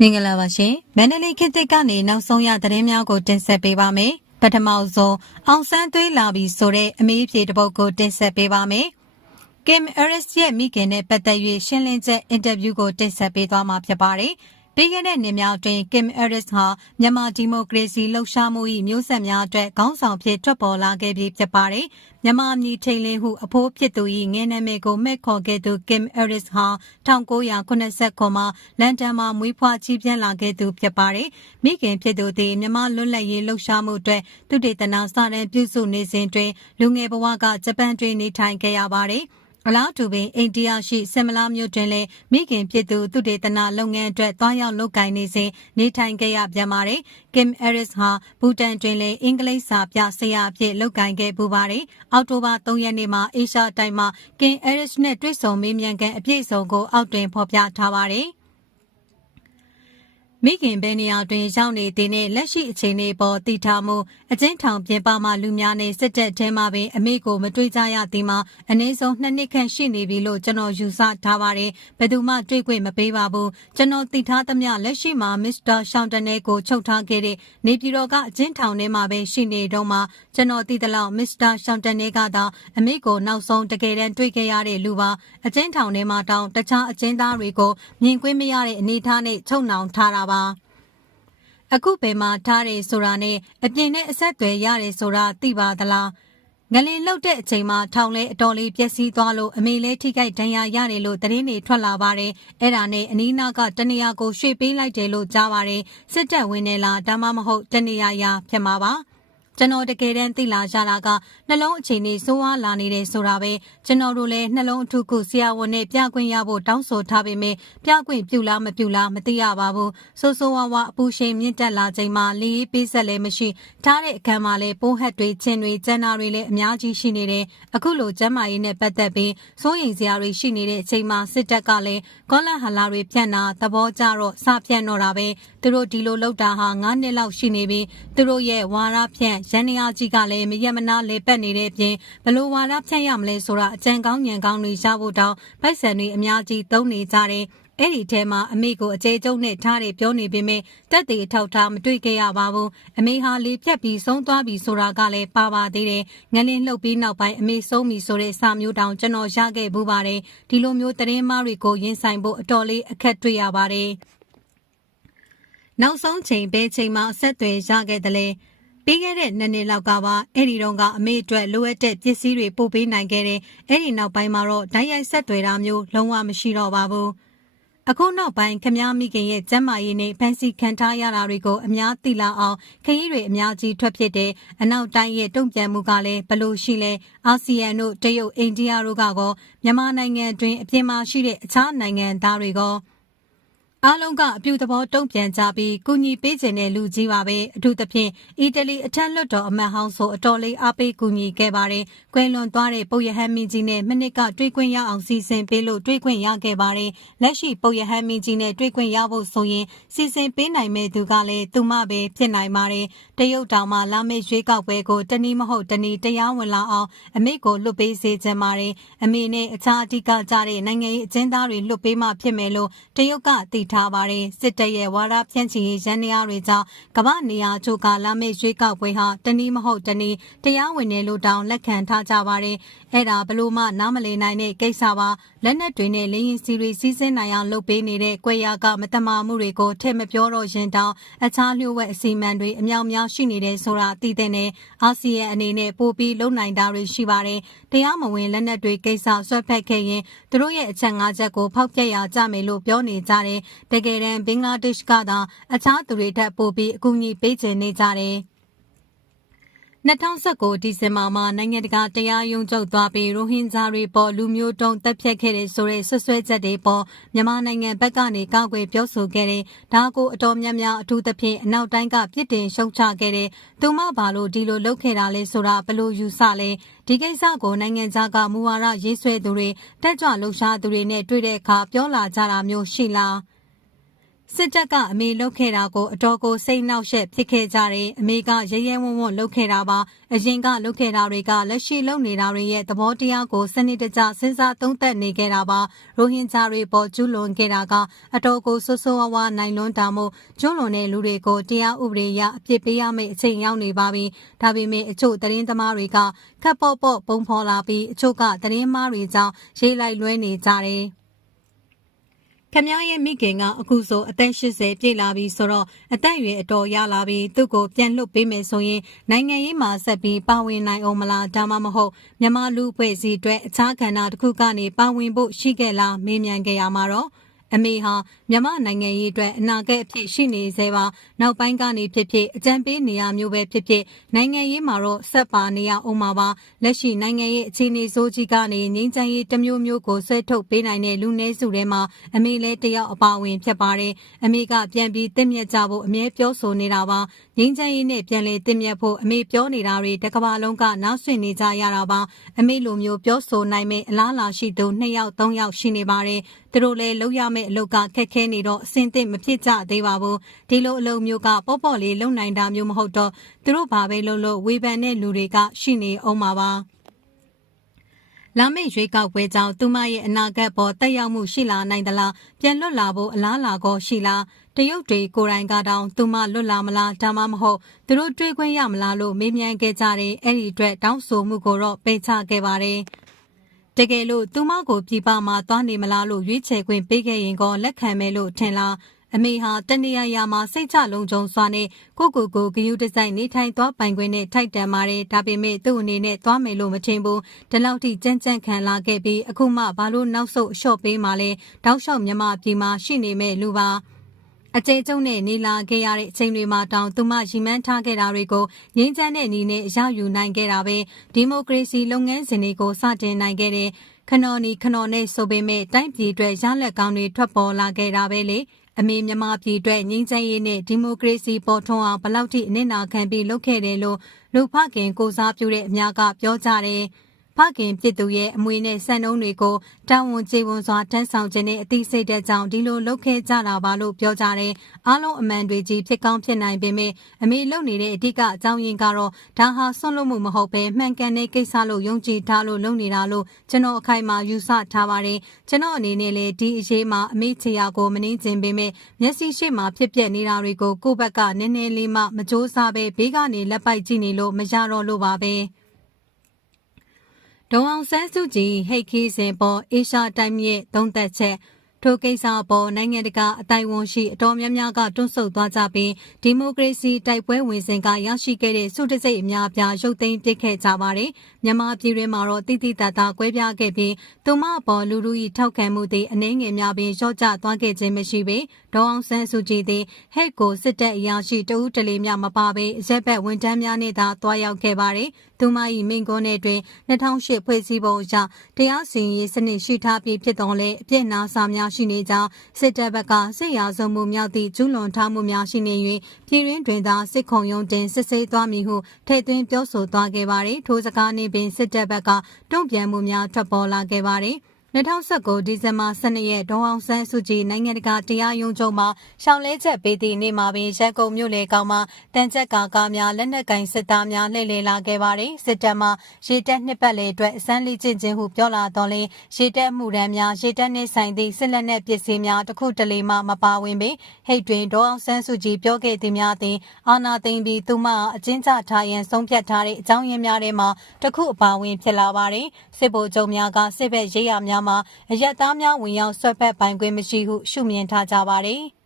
မင်္ဂလာပါရှင်မန္တလေးခေတ်သစ်ကနေနောက်ဆုံးရသတင်းများကိုတင်ဆက်ပေးပါမယ်ပထမဆုံးအောင်ဆန်းသွေးလာပြီဆိုတဲ့အမေးအဖြေတစ်ပုဒ်ကိုတင်ဆက်ပေးပါမယ်ကင်အရက်စ်ရဲ့မိခင်နဲ့ပတ်သက်၍ရှင်းလင်းချက်အင်တာဗျူးကိုတင်ဆက်ပေးသွားမှာဖြစ်ပါတယ် ပြီးခဲ့တဲ့နှစ်များအတွင်း Kim Harris ဟာ မြန်မာဒီမိုကရေစီလှုပ်ရှားမှု၏မျိုးဆက်များအတွက်ခေါင်းဆောင်ဖြစ်ထွက်ပေါ်လာခဲ့ပြီးဖြစ်ပါတယ်။မြန်မာပြည်ထိန်လင်းဟုအဖိုးဖြစ်သူ၏ငယ်နာမည်ကိုမဲ့ခေါ်ခဲ့သူ Kim Harris ဟာ1989မှာလန်ဒန်မှာမွေးဖွားကြီးပြင်းလာခဲ့သူဖြစ်ပါတယ်။မိခင်ဖြစ်သူသည်မြန်မာလွတ်လပ်ရေးလှုပ်ရှားမှုအတွက်သူတေသနာစတဲ့ပြုစုနေစဉ်တွင်လူငယ်ဘဝကဂျပန်တွင်နေထိုင်ခဲ့ရပါတယ်။ အလားတူပင်အိန္ဒိယရှိဆင်မလာမြို့တွင်လည်းမိခင်ဖြစ်သူသူတေသနာလုပ်ငန်းအတွက်တွားရောက်လုပ်ကိုင်နေစဉ်နေထိုင်ခဲ့ရပြန်ပါတယ်။ Kim Harris ဟာဘူတန်တွင်လည်းအင်္ဂလိပ်စာပြဆရာအဖြစ်လုပ်ကိုင်ခဲ့ပူပါတယ်။အောက်တိုဘာ3ရက်နေ့မှာအေရှားတိုင်းမှာ Kim Harris နဲ့တွေ့ဆုံမေးမြန်းခန်းအပြည့်အစုံကိုအောက်တွင်ဖော်ပြထားပါတယ်။ မိခင်ဘယ်နေရာတွင်ရောက်နေသည်နှင့်လက်ရှိအခြေအနေပေါ်တည်ထားမှုအကျဉ်းထောင်ပြင်ပမှလူများနှင့်စစ်တပ်ထဲမှပင်အမေကိုမတွေ့ကြရသည်မှာအနည်းဆုံးနှစ်နှစ်ခန့်ရှိနေပြီလို့ကျွန်တော်ယူဆထားပါတယ်။ဘယ်သူမှတွေ့ခွင့်မပေးပါဘူး။ကျွန်တော်တည်ထားသမျှလက်ရှိမှာမစ္စတာရှောင်းတနဲကိုချုပ်ထားခဲ့တဲ့နေပြည်တော်ကအကျဉ်းထောင်ထဲမှာပဲရှိနေတော့မှကျွန်တော်တည်သလောက်မစ္စတာရှောင်းတနဲကသာအမေကိုနောက်ဆုံးတကယ်တမ်းတွေ့ခဲ့ရတဲ့လူပါအကျဉ်းထောင်ထဲမှာတောင်တခြားအကျဉ်းသားတွေကိုမြင်ကွင်းမရတဲ့အနေအထားနဲ့ချုပ်နှောင်ထားတာပါအခုဘယ်မှာထားတယ်ဆိုတာနဲ့အပြင်နဲ့အဆက်အသွယ်ရတယ်ဆိုတာသိပါသလားငလင်လှုပ်တဲ့အချိန်မှာထောင်လဲအတော်လေးပျက်စီးသွားလို့အမေလဲထိခိုက်ဒဏ်ရာရတယ်လို့သတင်းတွေထွက်လာပါတယ်အဲ့ဒါနဲ့အနီးနားကတနေရာကိုရွှေ့ပေးလိုက်တယ်လို့ကြားပါတယ်စစ်တပ်ဝင်နေလားဒါမှမဟုတ်တနေရာရာဖြစ်မှာပါ ကျွန်တော်တကယ်တမ်းသိလာကြတာကနှလုံးအခြေအနေဆိုးဝါးလာနေတယ်ဆိုတာပဲကျွန်တော်တို့လည်းနှလုံးအထုခုဆရာဝန်နဲ့ပြခွင့်ရဖို့တောင်းဆိုထားပေမဲ့ပြခွင့်ပြုလားမပြုလားမသိရပါဘူးဆိုးဆိုးဝါးဝါအပူရှင်မြင့်တက်လာချိန်မှာလီးပေးဆက်လည်းမရှိထားတဲ့အခန်းမှာလည်းပိုးဟက်တွေချင်းတွေကျန်းနာတွေလည်းအများကြီးရှိနေတယ်အခုလိုကျန်းမာရေးနဲ့ပတ်သက်ပြီးစိုးရိမ်စရာတွေရှိနေတဲ့အချိန်မှာစစ်တပ်ကလည်းကောလဟလာတွေဖြန့်တာသဘောကျတော့စဖြန့်တော့တာပဲသူတို့ဒီလိုလုပ်တာဟာ9နှစ်လောက်ရှိနေပြီးသူတို့ရဲ့ဝါရဖြန့်ရန်နေယာကြီးကလည်းမရက်မနာလေပတ်နေတဲ့အပြင်ဘလို့ဝါဒဖြန့်ရမလဲဆိုတာအကြံကောင်းဉာဏ်ကောင်းတွေရဖို့တောင်းဗိုက်ဆန်တွေအများကြီးသုံးနေကြတယ်အဲ့ဒီထဲမှာအမေကိုအကျေကျုံနဲ့ထားတယ်ပြောနေပေမဲ့တက်သေးအထောက်ထားမတွေ့ခဲ့ရပါဘူးအမေဟာလေပြက်ပြီးဆုံးသွားပြီဆိုတာကလည်းပါပါသေးတယ်ငလင်းလှုပ်ပြီးနောက်ပိုင်းအမေဆုံးပြီဆိုတဲ့စာမျိုးတောင်ကျွန်တော်ရခဲ့ဘူးပါတယ်ဒီလိုမျိုးသတင်းမားတွေကိုရင်ဆိုင်ဖို့အတော်လေးအခက်တွေ့ရပါတယ်နောက်ဆုံးချိန်ဘဲချိန်မှာဆက်သွယ်ရခဲ့တယ်လေ ပြီးခဲ့တဲ့နှစ်နှစ်လောက်ကပါအဲ့ဒီတော့ကအမေအတွက်လိုအပ်တဲ့ပစ္စည်းတွေပို့ပေးနိုင်ခဲ့တယ်အဲ့ဒီနောက်ပိုင်းမှာတော့ဓာတ်ရိုက်ဆက်သွယ်တာမျိုးလုံးဝမရှိတော့ပါဘူးအခုနောက်ပိုင်းခမားမိခင်ရဲ့ကျမ်းမာရေးနဲ့ဖန်စီခံထားရတာတွေကိုအများသိလာအောင်ခရီးတွေအများကြီးထွက်ဖြစ်တဲ့အနောက်တိုင်းရဲ့တုံ့ပြန်မှုကလည်းဘလို့ရှိလဲအာဆီယံတို့တရုတ်အိန္ဒိယတို့ကကောမြန်မာနိုင်ငံတွင်အပြင်မှာရှိတဲ့အခြားနိုင်ငံသားတွေကော အားလုံးကအပြုသဘောတုံ့ပြန်ကြပြီးကုညီပေးခြင်းတဲ့လူကြီးပါပဲအထူးသဖြင့်အီတလီအထက်လွှတ်တော်အမတ်ဟောင်းဆိုအတော်လေးအားပေးကူညီခဲ့ပါတယ်။ကွယ်လွန်သွားတဲ့ပုပ်ရဟန်းမင်းကြီးနဲ့မနစ်ကတွေ့ခွင့်ရအောင်စီစဉ်ပေးလို့တွေ့ခွင့်ရခဲ့ပါတယ်။လက်ရှိပုပ်ရဟန်းမင်းကြီးနဲ့တွေ့ခွင့်ရဖို့ဆိုရင်စီစဉ်ပေးနိုင်မဲ့သူကလည်းသူမပဲဖြစ်နိုင်ပါတယ်။တရုတ်တောင်မှလာမယ့်ရွေးကောက်ပွဲကိုတနည်းမဟုတ်တနည်းတရားဝင်လာအောင်အမိကိုလွတ်ပေးစေချင်ပါတယ်။အမေနဲ့အခြားအဓိကကြတဲ့နိုင်ငံရေးအကျဉ်းသားတွေလွတ်ပေးမှဖြစ်မယ်လို့တရုတ်ကတည်ထားပါတယ်စစ်တပ်ရဲ့ဝါဒဖြန့်ချီရေးရန်နေရတွေကြောင့်ကမ္ဘာနေရာချို့ကလာမယ့်ရွေးကောက်ပွဲဟာတနည်းမဟုတ်တနည်းတရားဝင်တယ်လို့တောင်းလက်ခံထားကြပါတယ်အဲ့ဒါဘလို့မှနားမလည်နိုင်တဲ့ကိစ္စပါလက်နက်တွေနဲ့လင်းရင်စီတွေစီးစင်းနိုင်အောင်လုပ်ပေးနေတဲ့ကွဲရကမတမာမှုတွေကိုထည့်မပြောတော့ရင်တောင်းအခြားလျှို့ဝှက်အစီအမံတွေအမြောက်များရှိနေတဲ့ဆိုတာသိတဲ့နဲ့အာဆီယံအနေနဲ့ပို့ပြီးလုံနိုင်တာတွေရှိပါတယ်တရားမဝင်လက်နက်တွေကိစ္စဆွဲဖက်ခဲ့ရင်သူတို့ရဲ့အချက်၅ချက်ကိုဖောက်ပြရကြမယ်လို့ပြောနေကြတယ်တကယ်တမ်းဘင်္ဂလားဒေ့ရှ်ကသာအခြားသူတွေထက်ပိုပြီးအကူအညီပေးချင်နေကြတယ်2019ဒီဇင်ဘာမှာနိုင်ငံတကာတရားရုံးချုပ်သွားပြီးရိုဟင်ဂျာတွေပေါ်လူမျိုးတုံးတပ်ဖြတ်ခဲ့တဲ့ဆိုတဲ့ဆွဆွဲချက်တွေပေါ်မြန်မာနိုင်ငံဘက်ကနေကောက်ွယ်ပြောဆိုခဲ့တဲ့ဒါကိုအတော်များများအထူးသဖြင့်အနောက်တိုင်းကပြစ်တင်ရှုံချခဲ့တဲ့သူမဘာလို့ဒီလိုလုပ်ခဲ့တာလဲဆိုတာဘလို့ယူဆလဲဒီကိစ္စကိုနိုင်ငံခြားကမူဝါဒရေးဆွဲသူတွေတက်ကြွလှုပ်ရှားသူတွေနဲ့တွေ့တဲ့အခါပြောလာကြတာမျိုးရှိလား စစ်တပ်ကအမေလုတ်ခဲ့တာကိုအတော်ကိုစိတ်နှောက်ယှက်ဖြစ်ခဲ့ကြတယ်အမေကရဲရဲဝံ့ဝံ့လုတ်ခဲ့တာပါအရင်ကလုတ်ခဲ့တာတွေကလက်ရှိလုတ်နေတာတွေရဲ့သဘောတရားကိုစနစ်တကျစဉ်းစားသုံးသပ်နေခဲ့တာပါရိုဟင်ဂျာတွေပေါ်ကျူးလွန်ခဲ့တာကအတော်ကိုဆိုးဆိုးဝါးဝါနိုင်လွန်းတာမို့ကျူးလွန်တဲ့လူတွေကိုတရားဥပဒေအရအပြစ်ပေးရမယ့်အချိန်ရောက်နေပါပြီဒါပေမဲ့အချို့သတင်းသမားတွေကခက်ပေါ့ပေါ့ပုံဖော်လာပြီးအချို့ကသတင်းမားတွေကြောင့်ရေးလိုက်လွဲနေကြတယ် ခမရဲ့မိခင်ကအခုဆိုအသက်80ပြည့်လာပြီဆိုတော့အသက်အရွယ်အတော်ရလာပြီသူ့ကိုပြန်လွတ်ပေးမယ်ဆိုရင်နိုင်ငံရေးမှာဆက်ပြီးပါဝင်နိုင်အောင်မလားဒါမှမဟုတ်မြန်မာလူဖွဲ့စည်းအတွက်အခြားကဏ္ဍတစ်ခုကနေပါဝင်ဖို့ရှိခဲ့လားမေးမြန်းခဲ့ရမှာတော့ အမေဟာမြမနိုင်ငံရေးအတွက်အနာဂတ်အဖြစ်ရှိနေသေးပါနောက်ပိုင်းကနေဖြစ်ဖြစ်အကြံပေးနေရမျိုးပဲဖြစ်ဖြစ်နိုင်ငံရေးမှာတော့ဆက်ပါနေရအောင်ပါပါလက်ရှိနိုင်ငံရေးအခြေအနေဆိုးကြီးကနေငြိမ်းချမ်းရေးတစ်မျိုးမျိုးကိုဆွဲထုတ်ပေးနိုင်တဲ့လူနည်းစုထဲမှာအမေလည်းတယောက်အပါဝင်ဖြစ်ပါတယ်အမေကပြန်ပြီးတင့်မြတ်ကြဖို့အမြဲပြောဆိုနေတာပါ ငြိမ်းချမ်းရေးနဲ့ပြန်လည်တင့်မြတ်ဖို့အမေပြောနေတာတွေတကဘာလုံးကနောက်ဆွနေကြရတာပါအမေလိုမျိုးပြောဆိုနိုင်မဲ့အလားအလာရှိသူ2ယောက်3ယောက်ရှိနေပါတယ်သူတို့လည်းလောက်ရမယ့်အလုပ်ကခက်ခဲနေတော့အဆင်သင့်မဖြစ်ကြသေးပါဘူးဒီလိုအလုပ်မျိုးကပေါ့ပေါ့လေးလုံနိုင်တာမျိုးမဟုတ်တော့သူတို့ဘာပဲလုပ်လို့ဝေဖန်တဲ့လူတွေကရှိနေအောင်ပါပါ လာမယ့်ရွေးကောက်ပွဲကြောင့်သူမရဲ့အနာဂတ်ပေါ်တက်ရောက်မှုရှိလာနိုင်သလားပြန်လွတ်လာဖို့အလားလာကောရှိလားတရုတ်တွေကိုယ်တိုင်ကတောင်သူမလွတ်လာမလားဒါမှမဟုတ်သူတို့တွေးခွင့်ရမလားလို့မေးမြန်းခဲ့ကြတယ်အဲ့ဒီအတွက်တောင်းဆိုမှုကိုတော့ပယ်ချခဲ့ပါတယ်တကယ်လို့သူမကိုပြပမှာသွားနေမလားလို့ရွေးချယ်ခွင့်ပေးခဲ့ရင်ကောလက်ခံမယ်လို့ထင်လား အမေဟာတနေရာရာမှာစိတ်ချလုံးကြုံစွာနဲ့ကိုကိုကိုဂယူးဒီဇိုင်းနေထိုင်သွားပိုင်ခွင့်နဲ့ထိုက်တန်ပါတယ်ဒါပေမဲ့သူ့အနေနဲ့သွားမယ်လို့မထင်ဘူးဒီလောက်ထိကြမ်းကြမ်းခံလာခဲ့ပြီးအခုမှဘာလို့နောက်ဆုတ်အလျှော့ပေးမှလဲတောက်လျှောက်မြမပြည်မှာရှိနေမဲ့လူပါအကျဉ်းချုပ်နဲ့နေလာခဲ့ရတဲ့အချိန်တွေမှာတောင်သူမရီမန်းထားခဲ့တာတွေကိုငြင်းချမ်းတဲ့အနေနဲ့အရောက်ယူနိုင်ခဲ့တာပဲဒီမိုကရေစီလုပ်ငန်းစဉ်တွေကိုစတင်နိုင်ခဲ့တဲ့ခနော်နီခနော်နဲ့ဆိုပေမဲ့တိုင်းပြည်အတွက်ရလက်ကောင်းတွေထွက်ပေါ်လာခဲ့တာပဲလေ အမေမြမပြည်အတွက်ငြိမ်းချမ်းရေးနဲ့ဒီမိုကရေစီပေါ်ထွန်းအောင်ဘလောက်ထိအနစ်နာခံပြီးလုပ်ခဲ့တယ်လို့လူဖခင်ကိုစားပြုတဲ့အများကပြောကြတယ်။ ဖခင်ပြစ်သူရဲ့အမွေနဲ့စံနှုန်းတွေကိုတာဝန်ကျေဝန်စွာတန်းဆောင်ခြင်းနဲ့အသိစိတ်တဲ့ကြောင့်ဒီလိုလုပ်ခဲ့ကြတာပါလို့ပြောကြတယ်။အားလုံးအမှန်တွေကြီးဖြစ်ကောင်းဖြစ်နိုင်ပေမဲ့အမေလုပ်နေတဲ့အဓိကအကြောင်းရင်းကတော့ဒါဟာဆွန့်လွတ်မှုမဟုတ်ပဲမှန်ကန်တဲ့ကိစ္စလို့ယုံကြည်ထားလို့လုပ်နေတာလို့ကျွန်တော်အခိုင်အမာယူဆထားပါတယ်။ကျွန်တော်အနေနဲ့လည်းဒီအရေးမှာအမေချေရာကိုမနှင်းခြင်းပေမဲ့မျက်စိရှိမှဖြစ်ပျက်နေတာတွေကိုကိုယ့်ဘက်ကနည်းနည်းလေးမှမကြိုးစားပဲဘေးကနေလက်ပိုက်ကြည့်နေလို့မရတော့လို့ပါပဲ။ ဒေါအောင်ဆန်းစုကြည်ဟိတ်ခီးစဉ်ပေါ်အေရှာတိုင်းရဲ့သုံးသက်ချက် ထိုကိစ္စပေါ်နိုင်ငံတကာအတိုင်းဝန်ရှိအတော်များများကတွန်းဆုတ်သွားကြပြီးဒီမိုကရေစီတိုက်ပွဲဝင်စဉ်ကရရှိခဲ့တဲ့စုတစိတ်အများပြားရုပ်သိမ်းပစ်ခဲ့ကြပါတယ်။မြန်မာပြည်တွင်းမှာတော့တိတိတတ်တာကွဲပြားခဲ့ပြီးသူမအပေါ်လူလူ၏ထောက်ခံမှုသည်အနှင်းငယ်များပင်လျော့ကျသွားခဲ့ခြင်းမရှိပေဒေါအောင်ဆန်းစုကြည်သည်ဟက်ကိုစစ်တပ်အရာရှိတဦးတလေများမပါဘဲအရက်ဘက်ဝန်ထမ်းများနဲ့သာတွားရောက်ခဲ့ပါတယ်။သူမ၏မိန်ကွန်းတဲ့တွင်2008ဖွဲ့စည်းပုံအရတရားစီရင်ရေးစနစ်ရှိထားပြီးဖြစ်တော်လဲအပြစ်နာစာများရှိနေကြောင်းစစ်တပ်ဘက်ကစစ်ရာဇဝမှုများသည့်ကျူးလွန်ထားမှုများရှိနေ၍ပြည်တွင်းတွင်သာစစ်ခုံရုံးတင်စစ်ဆေးသွားမည်ဟုထည့်သွင်းပြောဆိုသွားခဲ့ပါတယ်ထိုစကားနှင့်ပင်စစ်တပ်ဘက်ကတုံ့ပြန်မှုများထွက်ပေါ်လာခဲ့ပါတယ် 2019ဒီဇင်ဘာ12ရက်ဒေါအောင်ဆန်းစုကြည်နိုင်ငံတကာတရားရုံးချုပ်မှာရှောင်လဲချက်ပေးသည့်နေ့မှာပင်ရက်ကုန်မြို့လေကောင်မှာတန်ချက်ကာကားများလက်နက်ကင်စစ်သားများလှည့်လည်လာခဲ့ပါတယ်စစ်တပ်မှရေတပ်နှစ်ပတ်လည်အတွက်အစမ်းလေးချင်းချင်းဟုပြောလာတော့လေရေတပ်မှုရန်များရေတပ်နှင့်ဆိုင်သည့်စစ်လက်နက်ပစ္စည်းများတစ်ခုတလေမှမပါဝင်ပေဟိတ်တွင်ဒေါအောင်ဆန်းစုကြည်ပြောခဲ့သည်များသည်အာနာသိမ့်ပြီးသူမအကျဉ်းချထားရန်ဆုံးဖြတ်ထားတဲ့အကြောင်းရင်းများထဲမှာတစ်ခုအပါဝင်ဖြစ်လာပါတယ်စစ်ဗိုလ်ချုပ်များကစစ်ဘက်ရေးရများမှာအရက်သားများဝင်ရောက်ဆွဲဖက်ပိုင်ခွင့်မရှိဟုရှုမြင်ထားကြပါတယ်။